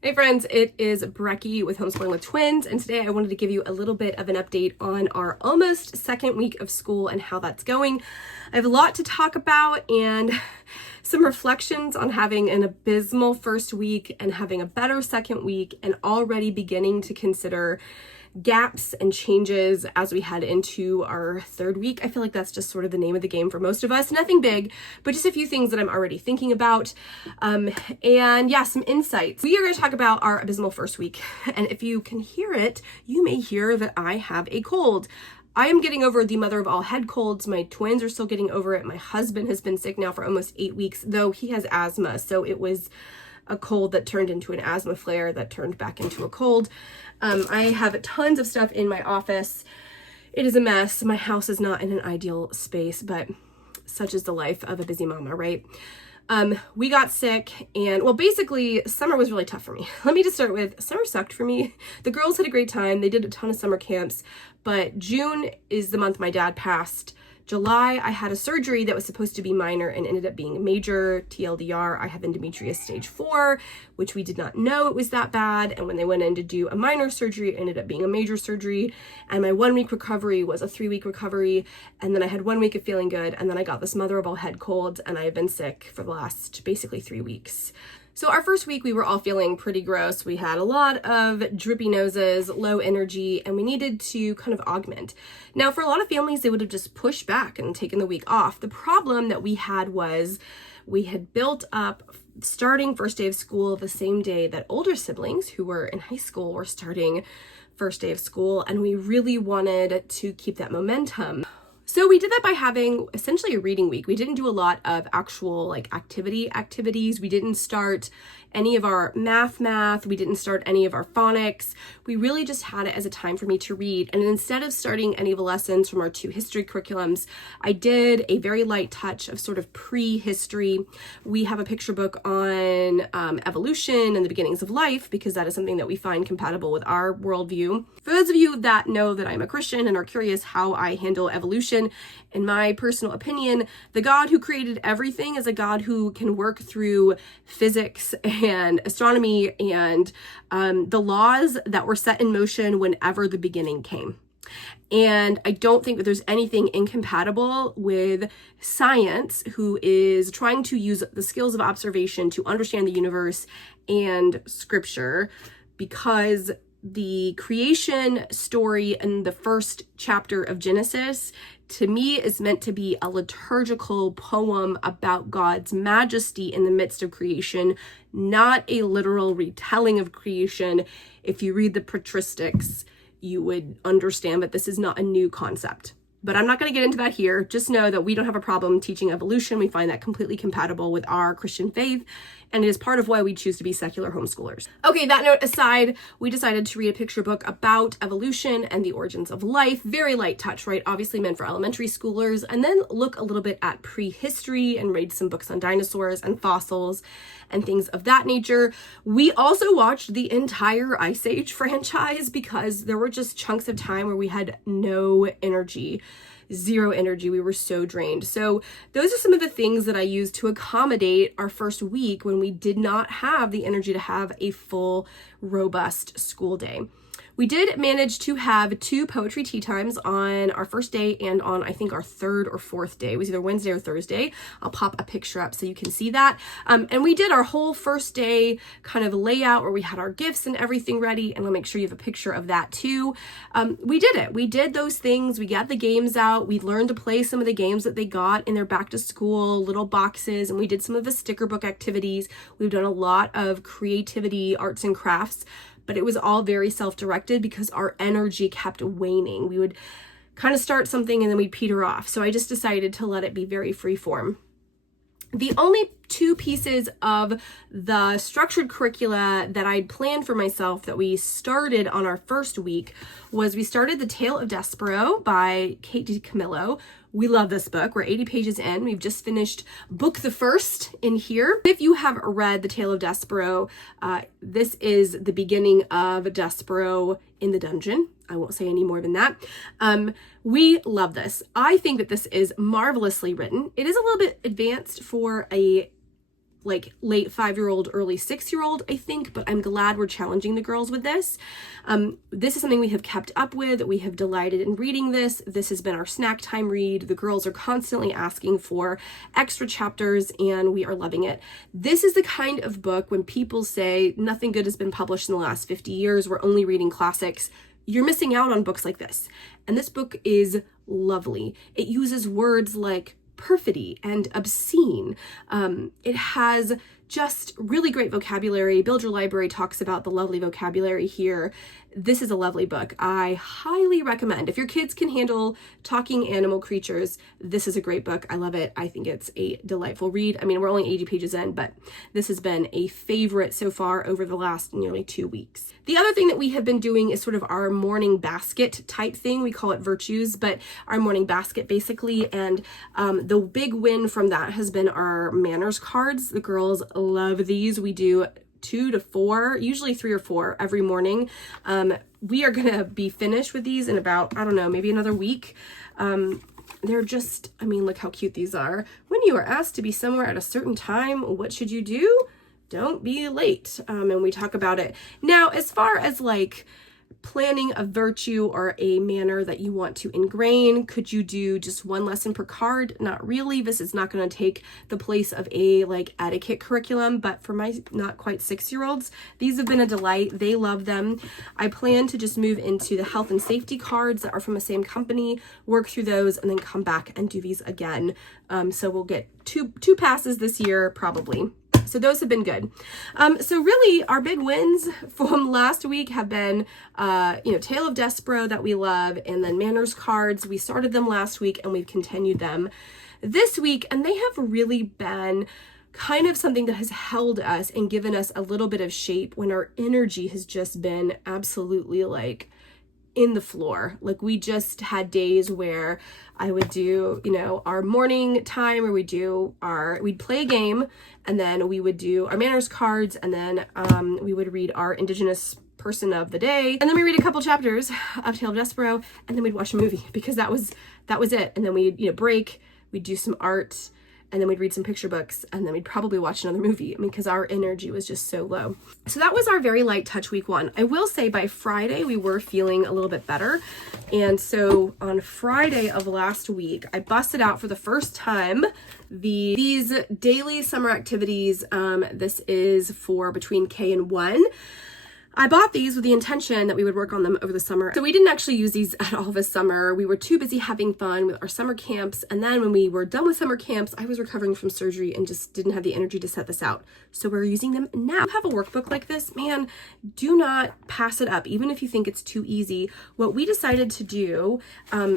Hey friends, it is Brecky with Homeschooling with Twins, and today I wanted to give you a little bit of an update on our almost second week of school and how that's going. I have a lot to talk about and some reflections on having an abysmal first week and having a better second week, and already beginning to consider gaps and changes as we head into our third week. I feel like that's just sort of the name of the game for most of us. Nothing big, but just a few things that I'm already thinking about. And yeah, some insights. We are going to talk about our abysmal first week. And if you can hear it, you may hear that I have a cold. I am getting over the mother of all head colds. My twins are still getting over it. My husband has been sick now for almost 8 weeks, though he has asthma. So it was a cold that turned into an asthma flare that turned back into a cold. I have tons of stuff in my office. It is a mess. My house is not in an ideal space, but such is the life of a busy mama, right? We got sick, and well, basically summer was really tough for me. Let me just start with summer sucked for me. The girls had a great time. They did a ton of summer camps, but June is the month my dad passed. July, I had a surgery that was supposed to be minor and ended up being major. TLDR, I have endometriosis stage 4, which we did not know it was that bad. And when they went in to do a minor surgery, it ended up being a major surgery. And my 1 week recovery was a 3-week recovery. And then I had 1 week of feeling good. And then I got this mother of all head cold, and I have been sick for the last basically 3 weeks. So our first week, we were all feeling pretty gross. We had a lot of drippy noses, low energy, and we needed to kind of augment. Now, for a lot of families, they would have just pushed back and taken the week off. The problem that we had was we had built up starting first day of school the same day that older siblings who were in high school were starting first day of school, and we really wanted to keep that momentum. So we did that by having essentially a reading week. We didn't do a lot of actual activities. We didn't start any of our math. We didn't start any of our phonics. We really just had it as a time for me to read. And instead of starting any of the lessons from our 2 history curriculums, I did a very light touch of sort of pre-history. We have a picture book on evolution and the beginnings of life, because that is something that we find compatible with our worldview. For those of you that know that I'm a Christian and are curious how I handle evolution, in my personal opinion, the God who created everything is a God who can work through physics and astronomy and the laws that were set in motion whenever the beginning came. And I don't think that there's anything incompatible with science, who is trying to use the skills of observation to understand the universe and scripture, because the creation story in the first chapter of Genesis, to me, is meant to be a liturgical poem about God's majesty in the midst of creation, not a literal retelling of creation. If you read the patristics, you would understand that this is not a new concept. But I'm not going to get into that here. Just know that we don't have a problem teaching evolution. We find that completely compatible with our Christian faith, and it is part of why we choose to be secular homeschoolers. Okay, that note aside, we decided to read a picture book about evolution and the origins of life. Very light touch, right? Obviously meant for elementary schoolers. And then look a little bit at prehistory and read some books on dinosaurs and fossils and things of that nature. We also watched the entire Ice Age franchise, because there were just chunks of time where we had no energy. Zero energy. We were so drained. So those are some of the things that I used to accommodate our first week when we did not have the energy to have a full, robust school day. We did manage to have 2 poetry tea times on our first day and on, I think, our 3rd or 4th day. It was either Wednesday or Thursday. I'll pop a picture up so you can see that. And we did our whole first day kind of layout where we had our gifts and everything ready. And I'll make sure you have a picture of that too. We did it. We did those things. We got the games out. We learned to play some of the games that they got in their back to school little boxes. And we did some of the sticker book activities. We've done a lot of creativity, arts and crafts. But it was all very self-directed because our energy kept waning. We would kind of start something and then we'd peter off. So I just decided to let it be very free form. The only 2 pieces of the structured curricula that I'd planned for myself that we started on our first week was we started The Tale of Despero by Kate DiCamillo. We love this book. We're 80 pages in. We've just finished book the first in here. If you have read The Tale of Despero, this is the beginning of Despero in the dungeon. I won't say any more than that. We love this. I think that this is marvelously written. It is a little bit advanced for a like late 5-year-old, early 6-year-old, I think, but I'm glad we're challenging the girls with this. This is something we have kept up with. We have delighted in reading this. This has been our snack time read. The girls are constantly asking for extra chapters and we are loving it. This is the kind of book when people say nothing good has been published in the last 50 years, we're only reading classics. You're missing out on books like this. And this book is lovely. It uses words like perfidy and obscene. It has just really great vocabulary. Build Your Library talks about the lovely vocabulary here. This is a lovely book. I highly recommend. If your kids can handle talking animal creatures, this is a great book. I love it. I think it's a delightful read. I mean, we're only 80 pages in, but this has been a favorite so far over the last nearly 2 weeks. The other thing that we have been doing is sort of our morning basket type thing. We call it Virtues, but our morning basket basically. And the big win from that has been our manners cards. The girls love these. We do 2 to 4, usually 3 or 4 every morning. We are gonna be finished with these in about, I don't know, maybe another week. They're just, I mean, look how cute these are. When you are asked to be somewhere at a certain time, what should you do? Don't be late. And we talk about it. Now, as far as like planning a virtue or a manner that you want to ingrain, could you do just 1 lesson per card? Not really. This is not going to take the place of a like etiquette curriculum, but for my not quite 6-year-olds, these have been a delight. They love them. I plan to just move into the health and safety cards that are from the same company, work through those, and then come back and do these again. So we'll get two passes this year probably. So those have been good. So really our big wins from last week have been, Tale of Despero that we love, and then manners cards. We started them last week and we've continued them this week, and they have really been kind of something that has held us and given us a little bit of shape when our energy has just been absolutely like in the floor. Like we just had days where I would do, our morning time where we'd play a game, and then we would do our manners cards, and then we would read our Indigenous person of the day, and then we read a couple chapters of Tale of Despero, and then we'd watch a movie because that was it. And then we'd break, we'd do some art, and then we'd read some picture books, and then we'd probably watch another movie. I mean, because our energy was just so low. So that was our very light touch week 1. I will say by Friday, we were feeling a little bit better. And so on Friday of last week, I busted out for the first time these daily summer activities. This is for between K and 1. I bought these with the intention that we would work on them over the summer. So we didn't actually use these at all this summer. We were too busy having fun with our summer camps. And then when we were done with summer camps, I was recovering from surgery and just didn't have the energy to set this out. So we're using them now. If you have a workbook like this, man, do not pass it up, even if you think it's too easy. What we decided to do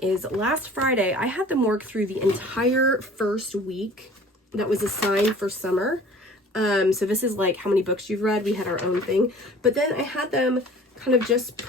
is last Friday, I had them work through the entire first week that was assigned for summer. So this is like how many books you've read. We had our own thing, but then I had them kind of just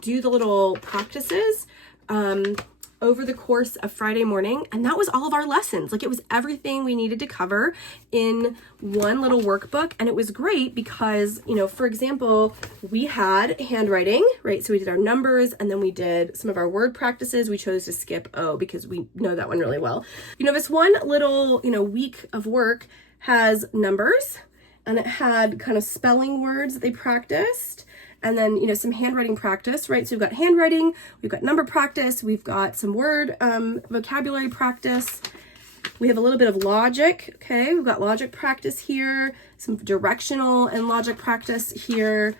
do the little practices over the course of Friday morning, and that was all of our lessons. Like it was everything we needed to cover in one little workbook, and it was great because, for example, we had handwriting, right? So we did our numbers, and then we did some of our word practices. We chose to skip O because we know that one really well. This one little, week of work has numbers, and it had kind of spelling words that they practiced, and then some handwriting practice, right? So we've got handwriting, we've got number practice, we've got some word vocabulary practice, we have a little bit of logic. Okay, we've got logic practice here, some directional and logic practice here,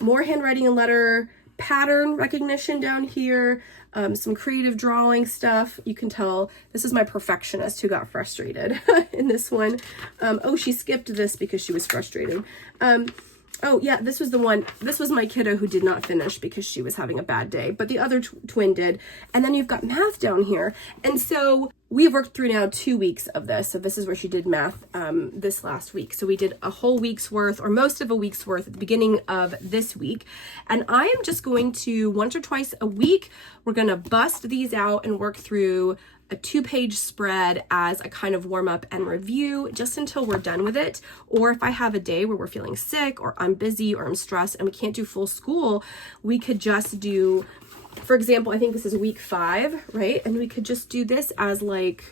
more handwriting and letter pattern recognition down here, some creative drawing stuff. You can tell this is my perfectionist who got frustrated in this one. Oh, she skipped this because she was frustrated. Oh yeah, this was the one. This was my kiddo who did not finish because she was having a bad day, but the other twin did. And then you've got math down here. And so we've worked through now 2 weeks of this. So this is where she did math this last week. So we did a whole week's worth, or most of a week's worth, at the beginning of this week. And I am just going to once or twice a week, we're going to bust these out and work through a 2-page spread as a kind of warm up and review just until we're done with it. Or if I have a day where we're feeling sick, or I'm busy, or I'm stressed and we can't do full school, we could just do, for example, I think this is week 5, right? And we could just do this as like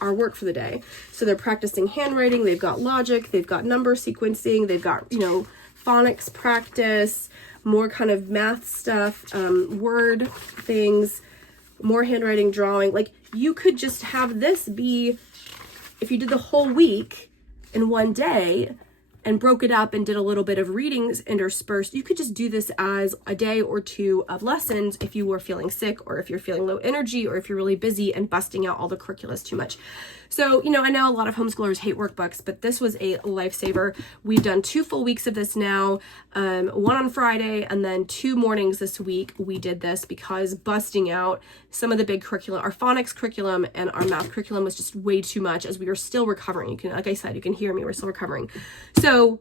our work for the day. So they're practicing handwriting, they've got logic, they've got number sequencing, they've got, phonics practice, more kind of math stuff, word things, more handwriting, drawing. Like, you could just have this be, if you did the whole week in one day and broke it up and did a little bit of readings interspersed, you could just do this as a day or two of lessons if you were feeling sick, or if you're feeling low energy, or if you're really busy and busting out all the curriculum too much. So, I know a lot of homeschoolers hate workbooks, but this was a lifesaver. We've done 2 full weeks of this now, one on Friday, and then 2 mornings this week we did this, because busting out some of the big curriculum, our phonics curriculum and our math curriculum, was just way too much as we were still recovering. You can, like I said, you can hear me, we're still recovering. So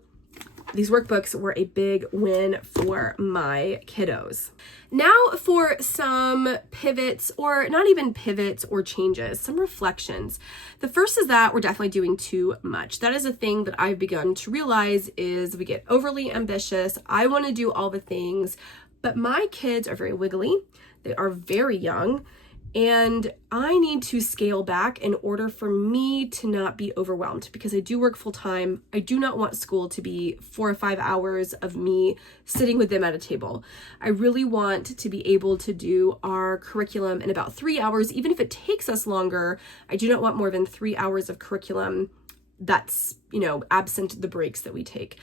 these workbooks were a big win for my kiddos. Now for some pivots, or not even pivots or changes, some reflections. The first is that we're definitely doing too much. That is a thing that I've begun to realize, is we get overly ambitious. I want to do all the things, but my kids are very wiggly. They are very young. And I need to scale back in order for me to not be overwhelmed, because I do work full time. I do not want school to be 4 or 5 hours of me sitting with them at a table. I really want to be able to do our curriculum in about 3 hours, even if it takes us longer. I do not want more than 3 hours of curriculum that's, absent the breaks that we take.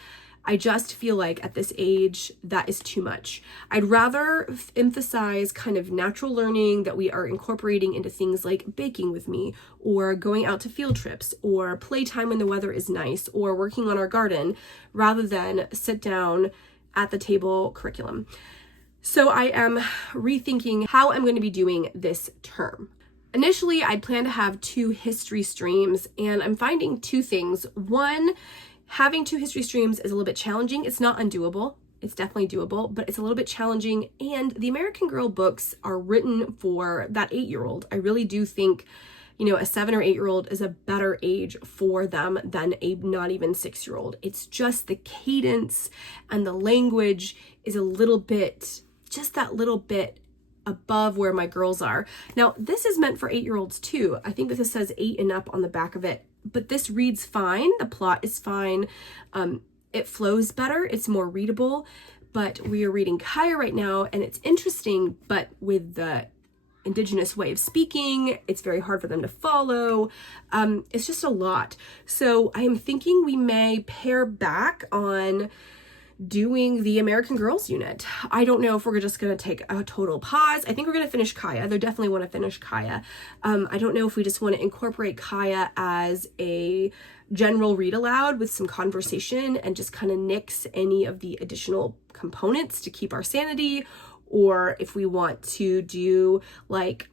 I just feel like at this age, that is too much. I'd rather emphasize kind of natural learning that we are incorporating into things like baking with me, or going out to field trips, or playtime when the weather is nice, or working on our garden, rather than sit down at the table curriculum. So I am rethinking how I'm going to be doing this term. Initially, I'd planned to have 2 history streams, and I'm finding 2 things. One, having 2 history streams is a little bit challenging. It's not undoable. It's definitely doable, but it's a little bit challenging. And the American Girl books are written for that 8-year-old. I really do think, a 7 or 8-year-old is a better age for them than a not even 6-year-old. It's just the cadence and the language is a little bit, just that little bit above where my girls are. Now, this is meant for 8-year-olds too. I think that this says 8 and up on the back of it, but this reads fine. The plot is fine. It flows better. It's more readable, but we are reading Kaya right now, and it's interesting, but with the Indigenous way of speaking, it's very hard for them to follow. It's just a lot. So I am thinking we may pare back on doing the American Girls unit. I don't know if we're just going to take a total pause. I think we're going to finish Kaya. They definitely want to finish Kaya. I don't know if we just want to incorporate Kaya as a general read aloud with some conversation and just kind of nix any of the additional components to keep our sanity, or if we want to do like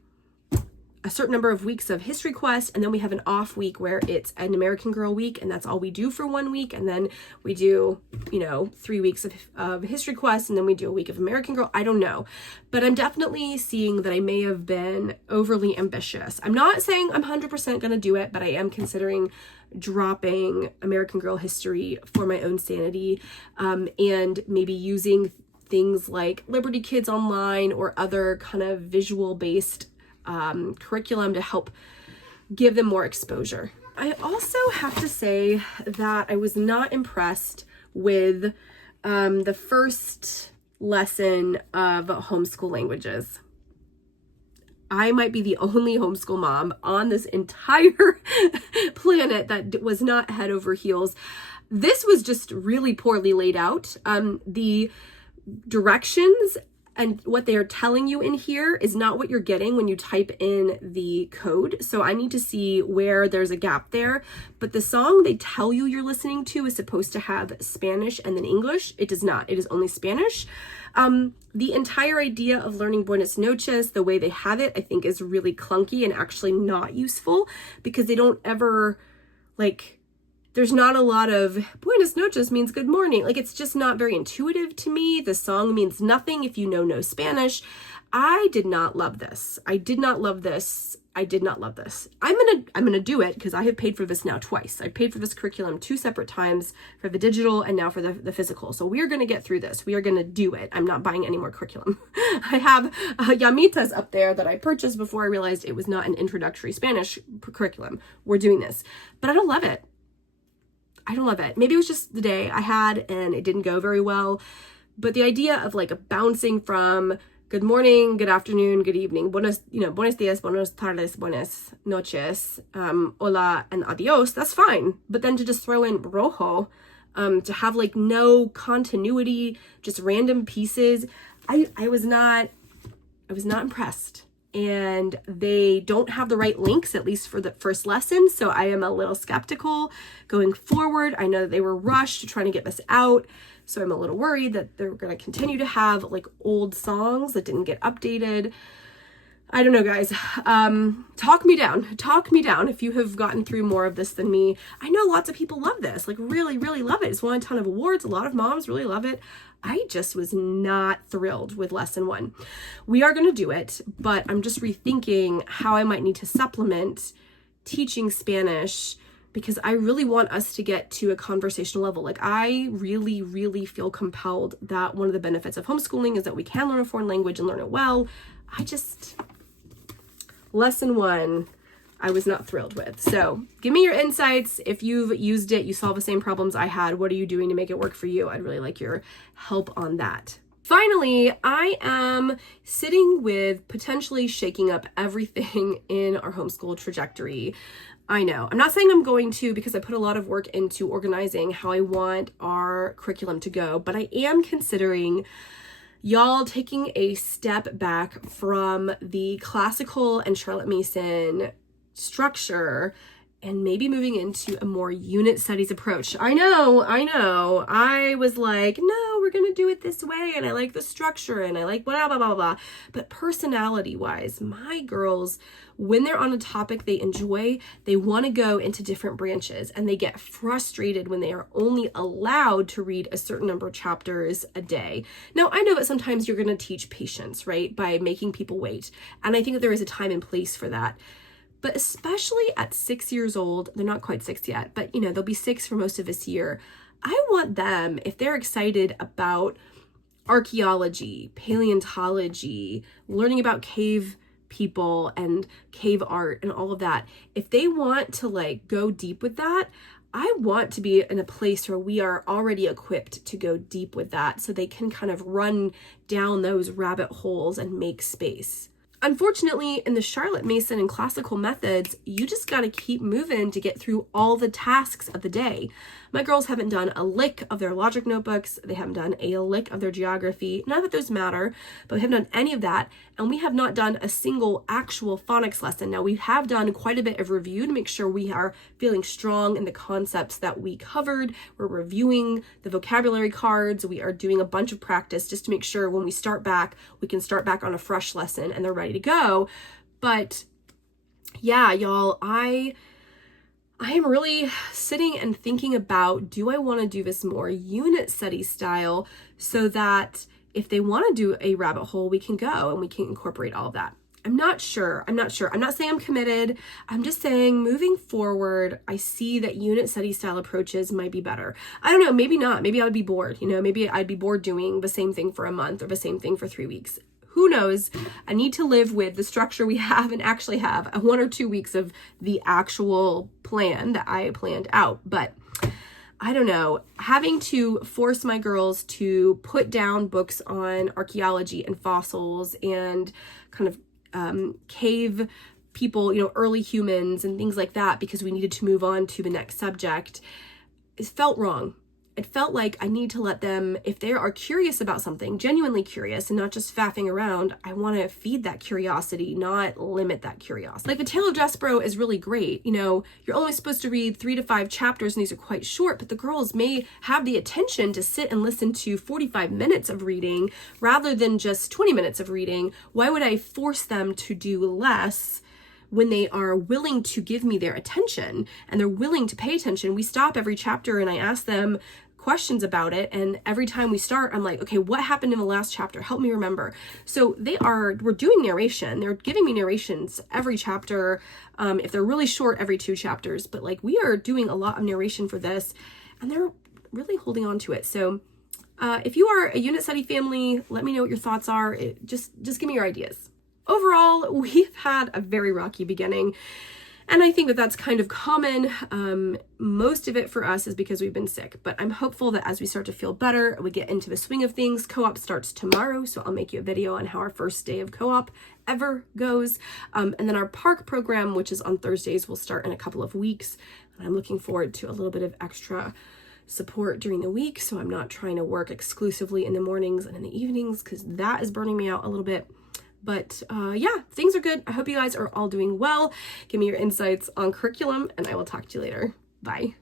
a certain number of weeks of History Quest, and then we have an off week where it's an American Girl week, and that's all we do for 1 week, and then we do, 3 weeks of History Quest, and then we do a week of American Girl. I don't know, but I'm definitely seeing that I may have been overly ambitious. I'm not saying I'm 100% going to do it, but I am considering dropping American Girl history for my own sanity, and maybe using things like Liberty Kids Online or other kind of visual-based curriculum to help give them more exposure. I also have to say that I was not impressed with the first lesson of homeschool languages. I might be the only homeschool mom on this entire planet that was not head over heels. This was just really poorly laid out. The directions and what they are telling you in here is not what you're getting when you type in the code. So I need to see where there's a gap there. But the song they tell you you're listening to is supposed to have Spanish and then English. It does not. It is only Spanish. The entire idea of learning Buenas noches, the way they have it, I think is really clunky and actually not useful, because they don't ever, there's not a lot of Buenas noches means good morning. It's just not very intuitive to me. The song means nothing if you know no Spanish. I did not love this. I did not love this I did not love this. I'm gonna do it because I have paid for this now twice. I paid for this curriculum 2 separate times, for the digital and now for the physical. So we are gonna get through this. We are gonna do it. I'm not buying any more curriculum. I have Llamitas up there that I purchased before I realized it was not an introductory Spanish curriculum. We're doing this, but I don't love it. I don't love it. Maybe it was just the day I had and it didn't go very well. But the idea of like bouncing from good morning, good afternoon, good evening, buenos dias, buenos tardes, buenas noches, hola, and adios, that's fine. But then to just throw in rojo, to have like no continuity, just random pieces, I was not impressed. And they don't have the right links, at least for the first lesson. So I am a little skeptical going forward. I know that they were rushed trying to get this out. So I'm a little worried that they're going to continue to have like old songs that didn't get updated. I don't know, guys. Talk me down if you have gotten through more of this than me. I know lots of people love this, like really, really love it. It's won a ton of awards. A lot of moms really love it. I just was not thrilled with lesson 1. We are going to do it, but I'm just rethinking how I might need to supplement teaching Spanish because I really want us to get to a conversational level. Like I really, really feel compelled that one of the benefits of homeschooling is that we can learn a foreign language and learn it well. Lesson 1, I was not thrilled with. So give me your insights. If you've used it, you saw the same problems I had. What are you doing to make it work for you? I'd really like your help on that. Finally, I am sitting with potentially shaking up everything in our homeschool trajectory. I know. I'm not saying I'm going to because I put a lot of work into organizing how I want our curriculum to go, but I am considering y'all taking a step back from the classical and Charlotte Mason structure and maybe moving into a more unit studies approach. I know. I was like, no, we're going to do it this way. And I like the structure and I like blah, blah, blah, blah, blah. But personality wise, my girls, when they're on a topic they enjoy, they want to go into different branches and they get frustrated when they are only allowed to read a certain number of chapters a day. Now, I know that sometimes you're going to teach patience, right? By making people wait. And I think that there is a time and place for that. But especially at 6 years old, they're not quite 6 yet, but they'll be 6 for most of this year. I want them, if they're excited about archaeology, paleontology, learning about cave people and cave art and all of that, if they want to go deep with that, I want to be in a place where we are already equipped to go deep with that so they can kind of run down those rabbit holes and make space. Unfortunately, in the Charlotte Mason and classical methods, you just got to keep moving to get through all the tasks of the day. My girls haven't done a lick of their logic notebooks. They haven't done a lick of their geography. None of those matter, but we haven't done any of that. And we have not done a single actual phonics lesson. Now, we have done quite a bit of review to make sure we are feeling strong in the concepts that we covered. We're reviewing the vocabulary cards. We are doing a bunch of practice just to make sure when we start back, we can start back on a fresh lesson and they're ready to go. But yeah, y'all, I am really sitting and thinking about, do I want to do this more unit study style so that if they want to do a rabbit hole, we can go and we can incorporate all of that. I'm not sure. I'm not saying I'm committed. I'm just saying moving forward, I see that unit study style approaches might be better. I don't know, maybe not. Maybe I would be bored. Maybe I'd be bored doing the same thing for a month or the same thing for 3 weeks. Who knows? I need to live with the structure we have and actually have 1 or 2 weeks of the actual plan that I planned out. But I don't know, having to force my girls to put down books on archaeology and fossils and kind of cave people, early humans and things like that, because we needed to move on to the next subject, it felt wrong. It felt like I need to let them, if they are curious about something, genuinely curious and not just faffing around, I want to feed that curiosity, not limit that curiosity. Like the Tale of Jespero is really great. You're only supposed to read 3 to 5 chapters and these are quite short, but the girls may have the attention to sit and listen to 45 minutes of reading rather than just 20 minutes of reading. Why would I force them to do less when they are willing to give me their attention and they're willing to pay attention? We stop every chapter and I ask them questions about it, and every time we start, I'm like, okay, what happened in the last chapter? Help me remember. So we're doing narration. They're giving me narrations every chapter, if they're really short, every 2 chapters, but like we are doing a lot of narration for this, and they're really holding on to it. So if you are a unit study family, let me know what your thoughts are. Just give me your ideas. Overall, we've had a very rocky beginning, and I think that that's kind of common. Most of it for us is because we've been sick, but I'm hopeful that as we start to feel better, we get into the swing of things. Co-op starts tomorrow, so I'll make you a video on how our first day of co-op ever goes. And then our park program, which is on Thursdays, will start in a couple of weeks. And I'm looking forward to a little bit of extra support during the week, so I'm not trying to work exclusively in the mornings and in the evenings, because that is burning me out a little bit. But yeah, things are good. I hope you guys are all doing well. Give me your insights on curriculum, and I will talk to you later. Bye.